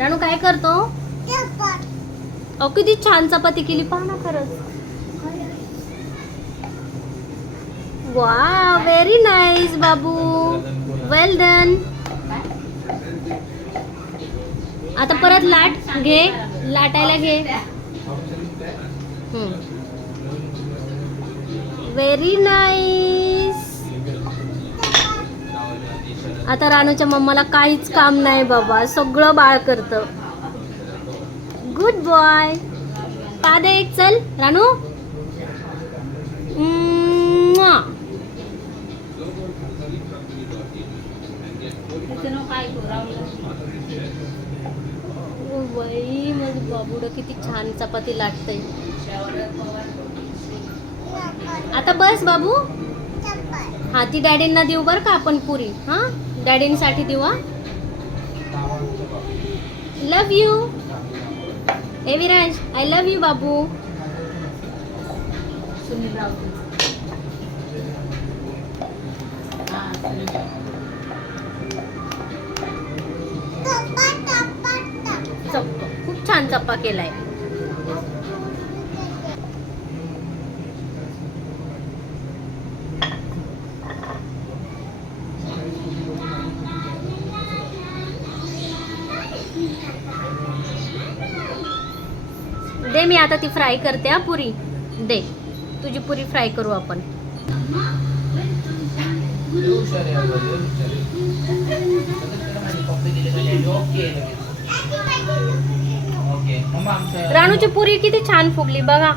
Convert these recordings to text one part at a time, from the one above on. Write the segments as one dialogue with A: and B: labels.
A: राणू काय करतो? अहो किती छान चपाती केली पहा ना खरंच. वा व्हेरी नाईस बाबू. वेल डन आता परत लाट घे लाटायला घे. व्हेरी नाईस आता रानूच्या मम्माला काहीच काम नाही बाबा सगळं बाळ करतं. गुड बॉय पाद एक चल बाई माझं बाबूड किती छान चपाती लाटतय. आता बस बाबू. हा ती डॅडींना देऊ बरं का आपण पुरी हा? डॅडींसाठी हा लव यू ए विराज आय लव यू बाबू.
B: सुनील
A: खूप छान चप्पा केलाय. दे मी आता ती फ्राय करते हा पुरी. दे. तुझी पुरी फ्राय करू आपण. राणूची पुरी किती छान फुगली बघा.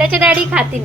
A: त्याचे डॅडी खातील.